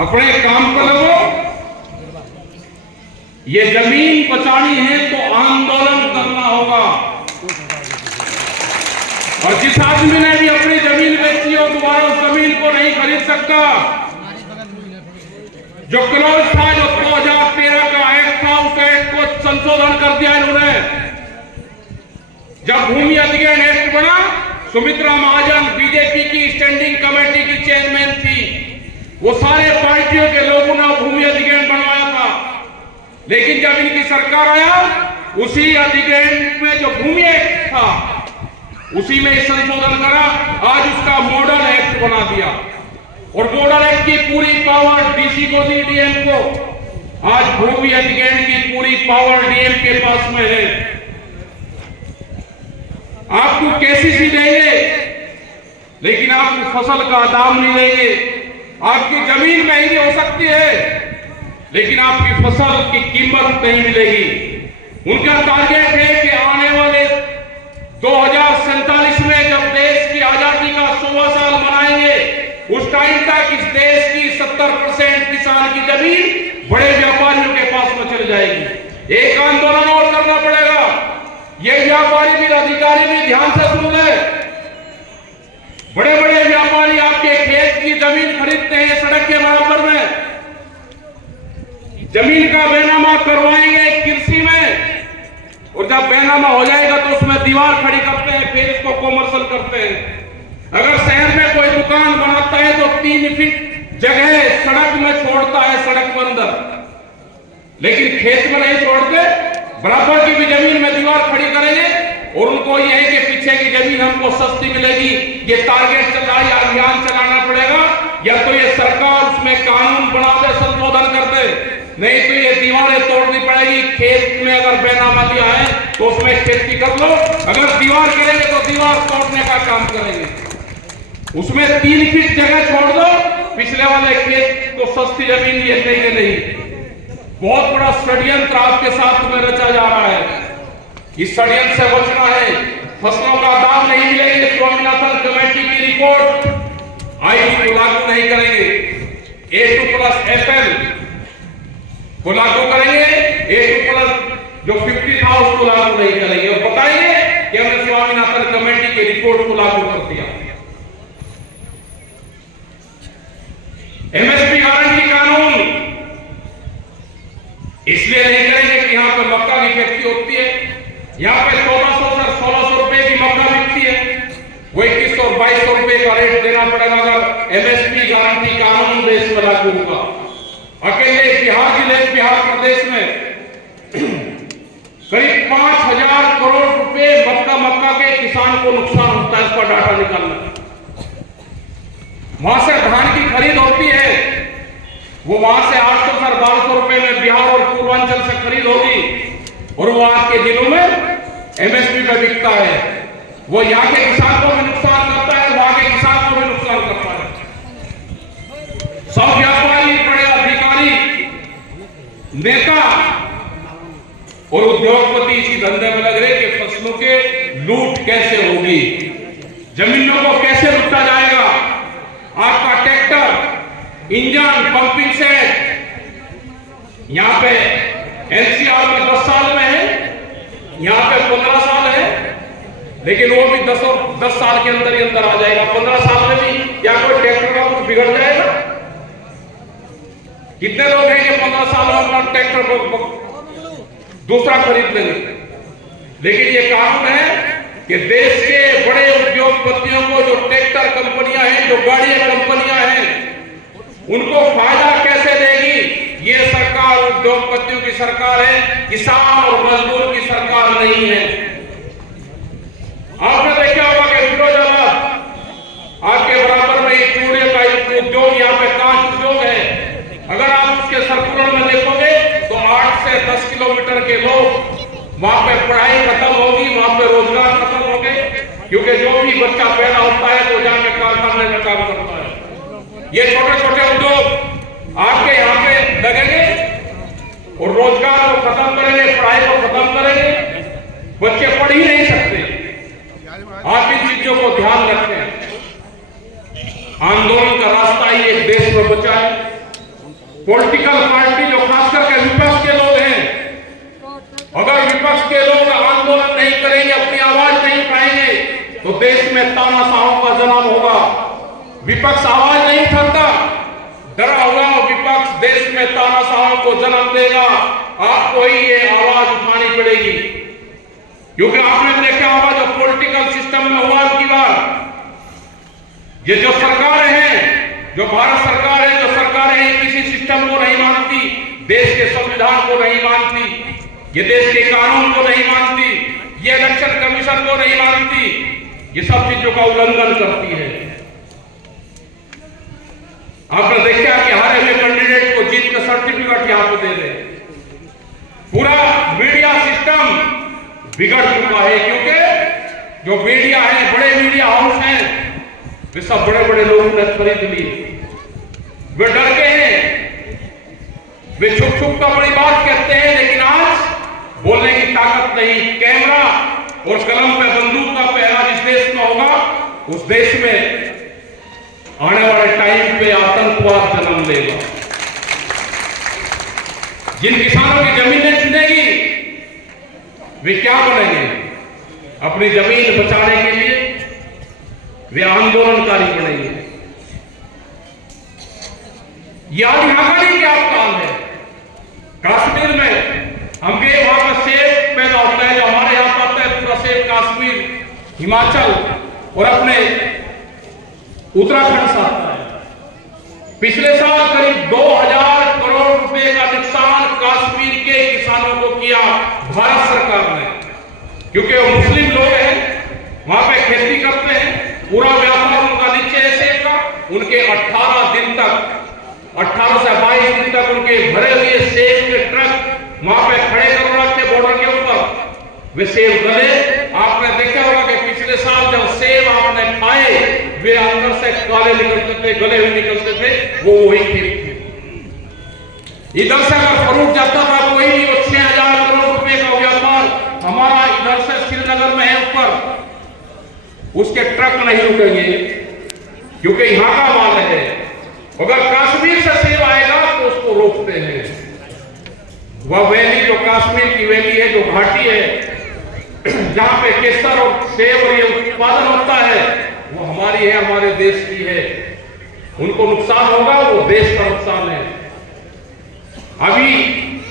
अपने काम करो। ये जमीन बचानी है तो आंदोलन करना होगा। और जिस आदमी ने भी अपनी जमीन बेची हो दोबारा उस जमीन को नहीं खरीद सकता। जो क्लोज था, जो 2013 का एक्ट था, उस एक्ट को संशोधन कर दिया इन्होंने। जब भूमि अधिग्रहण एक्ट बना, सुमित्रा महाजन बीजेपी की स्टैंडिंग कमेटी की चेयरमैन थी। वो सारे पार्टियों के लोगों ने भूमि अधिग्रहण बनवाया था। लेकिन जब इनकी सरकार आया, उसी अधिग्रहण में जो भूमि एक्ट था उसी में संशोधन करा। आज उसका मॉडल एक्ट बना दिया और मॉडल एक्ट की पूरी पावर डीसी को दी, डीएम को। आज भूमि अधिग्रहण की पूरी पावर डीएम के पास में है। आपको केसीसी देंगे लेकिन आपको फसल का दाम नहीं देंगे। आपकी जमीन महंगी हो सकती है लेकिन आपकी फसल की कीमत नहीं मिलेगी। उनका टारगेट है कि आने वाले 2047 में जब देश की आजादी का 100वां साल मनाएंगे, उस टाइम तक इस देश की 70% किसान की जमीन बड़े व्यापारियों के पास में चल जाएगी। एक आंदोलन और करना पड़ेगा। ये व्यापारी भी, अधिकारी भी ध्यान से सुन ले। बड़े बड़े व्यापारी आपके खेत की जमीन खरीदते हैं सड़क के बराबर में, जमीन का बेनामा करवाएंगे कृषि में, और जब बेनामा हो जाएगा तो उसमें दीवार खड़ी करते हैं, फिर इसको कॉमर्शियल करते हैं। अगर शहर में कोई दुकान बनाता है तो 3 फीट जगह सड़क में छोड़ता है, सड़क के अंदर, लेकिन खेत में नहीं छोड़ते। बराबर की भी जमीन में दीवार खड़ी करेंगे और उनको ये है कि पीछे की जमीन हमको सस्ती मिलेगी। ये टारगेट चल रहा है, अभियान चलाना पड़ेगा। या तो ये सरकार उसमें कानून बना दे, संशोधन कर दे, नहीं तो ये दीवारें तोड़नी पड़ेगी। खेत में अगर बेनामा दिया है तो उसमें खेती कर लो, अगर दीवार गिरेंगे तो दीवार तोड़ने का काम करेंगे। उसमें 3 फीट जगह छोड़ दो, पिछले वाले खेत को सस्ती जमीन ये नहीं। बहुत बड़ा षड्यंत्र आपके साथ में रचा जा रहा है। इस षड्यंत्र से बचना है। फसलों का दाम नहीं मिलेंगे, स्वामीनाथन कमेटी की रिपोर्ट आई को लागू नहीं करेंगे। A2+FL को लागू करेंगे, A2+ जो 50 था उसको लागू नहीं करेंगे और बताएंगे कि हमने स्वामीनाथन कमेटी की रिपोर्ट को लागू कर दिया। MSP गारंटी कानून इसलिए नहीं करेंगे कि यहां पर मक्का की खेती होती है, यहां पे 1400 से 1600 रुपए की मक्का बिकती है, वो 2100 और 2200 रुपए का रेट देना पड़ेगा अगर MSP गारंटी कानून देश में लागू होगा। अकेले बिहार प्रदेश में करीब 5000 करोड़ रुपए मक्का के किसान को नुकसान होता है। इसका डाटा निकालना, वहां से धान की खरीद होती है, वो वहां से 800 से 1200 रुपए में बिहार और पूर्वांचल से खरीद होगी और वो आज के दिनों में MSP पे बिकता है। वो यहाँ के किसान को भी नुकसान करता है, वहां के किसान को भी नुकसान करता है। सब व्यापारी, बड़े अधिकारी, नेता और उद्योगपति इसी धंधे में लग रहे कि फसलों के लूट कैसे होगी, जमीनों को कैसे लूटा जाएगा। आपका ट्रैक्टर, इंजन, पंपिंग सेट यहाँ पे NCR में 10 साल में है, यहाँ पे 15 साल है, लेकिन वो भी 10 साल के अंदर ही अंदर आ जाएगा। 15 साल में भी क्या कोई ट्रैक्टर का कुछ बिगड़ जाएगा? कितने लोग हैं कि 15 साल में अपना ट्रैक्टर को दूसरा खरीद लेंगे? लेकिन ये कानून है कि देश के बड़े उद्योगपतियों को, जो ट्रैक्टर कंपनियां हैं, जो गाड़ियां कंपनियां हैं, उनको फायदा कैसे देगी? ये सरकार उद्योगपतियों की सरकार है, किसान और मजदूर की सरकार नहीं है। आपने देखा होगा कि फिरोजाबाद आपके बराबर में एक चूड़ियों का उद्योग, यहाँ पे कांच उद्योग है। अगर आप उसके सर्कुलर में देखोगे तो 8 से 10 किलोमीटर के लोग वहां पे पढ़ाई खत्म होगी, वहां पे रोजगार खत्म हो गए, क्योंकि जो भी बच्चा पैदा होता है तो जाके कारखाने में काम करता है। ये छोटे छोटे उद्योग आपके यहाँ पे लगेंगे और रोजगार को खत्म करेंगे, पढ़ाई को खत्म करेंगे, बच्चे पढ़ ही नहीं सकते। आप इन चीजों को ध्यान रखें। आंदोलन का रास्ता ही एक देश में बचा है। पॉलिटिकल पार्टी जो खास करके विपक्ष के लोग हैं, अगर विपक्ष के लोग आंदोलन नहीं करेंगे, अपनी आवाज नहीं उठाएंगे, तो देश में तानाशाहों का जन्म होगा। विपक्ष आवाज नहीं उठाता, डरा हुआ विपक्ष देश में तानाशाहों को जन्म देगा। आपको ही ये आवाज उठानी पड़ेगी, क्योंकि आपने देखा होगा जो पॉलिटिकल सिस्टम में हुआ की बार, ये जो सरकारें हैं, जो भारत सरकार है, जो सरकारें हैं, किसी सिस्टम को नहीं मानती, देश के संविधान को नहीं मानती, ये देश के कानून को नहीं मानती, ये इलेक्शन कमीशन को नहीं मानती, ये सब चीजों का उल्लंघन करती है। आपने देखा कि हारे हुए कैंडिडेट को जीत का सर्टिफिकेट यहां पर दे रहे। पूरा मीडिया सिस्टम बिगड़ चुका है, क्योंकि जो मीडिया है, बड़े मीडिया हाउस हैं, वे सब बड़े बड़े लोगों ने खरीद लिए। वे डर के हैं, वे छुप छुप का बड़ी बात कहते हैं, लेकिन आज बोलने की ताकत नहीं। कैमरा और कलम पे बंदूक का पहरा जिस देश में होगा, उस देश में आने वाले टाइम पे आतंकवाद जन्म लेगा। जिन किसानों की जमीनें छीनेगी, वे क्या बनेंगे? अपनी जमीन बचाने के लिए वे आंदोलनकारी बनेंगे। यह यहां का नहीं क्या काम है। कश्मीर में हम गए, वहां पर सेब पैदा होता है, जो हमारे यहां पर आता है पूरा सेब कश्मीर, हिमाचल और अपने उत्तराखंड से आता है। पिछले साल करीब 2000 करोड़ रुपए का नुकसान कश्मीर के किसानों को किया भारत सरकार ने, क्योंकि वो मुस्लिम लोग हैं, वहां पे खेती करते हैं, पूरा व्यापार उनका नीचे है सेब का। उनके 18 दिन तक, 18 से 22 दिन तक उनके भरे हुए सेब के ट्रक वहां पे खड़े कर रखे बॉर्डर के ऊपर। वे सेब गले, आपने देखा होगा कि पिछले साल जब सेब आपने खाए, वे अंदर से काले निकलते थे, गले हुए निकलते थे, वो वही खेत थे। इधर से अगर फरूट जाता था कोई भी, 6000 करोड़ रुपए का व्यापार हमारा इधर से श्रीनगर में है ऊपर, उसके ट्रक नहीं रुकेंगे, क्योंकि यहां का माल है। अगर कश्मीर से सेब आएगा तो उसको रोकते हैं। वह वैली जो कश्मीर की वैली है, जो घाटी है, जहां पे केसर और सेब और ये उत्पादन होता है, वो हमारी है, हमारे देश की है। उनको नुकसान होगा, वो देश का नुकसान है। अभी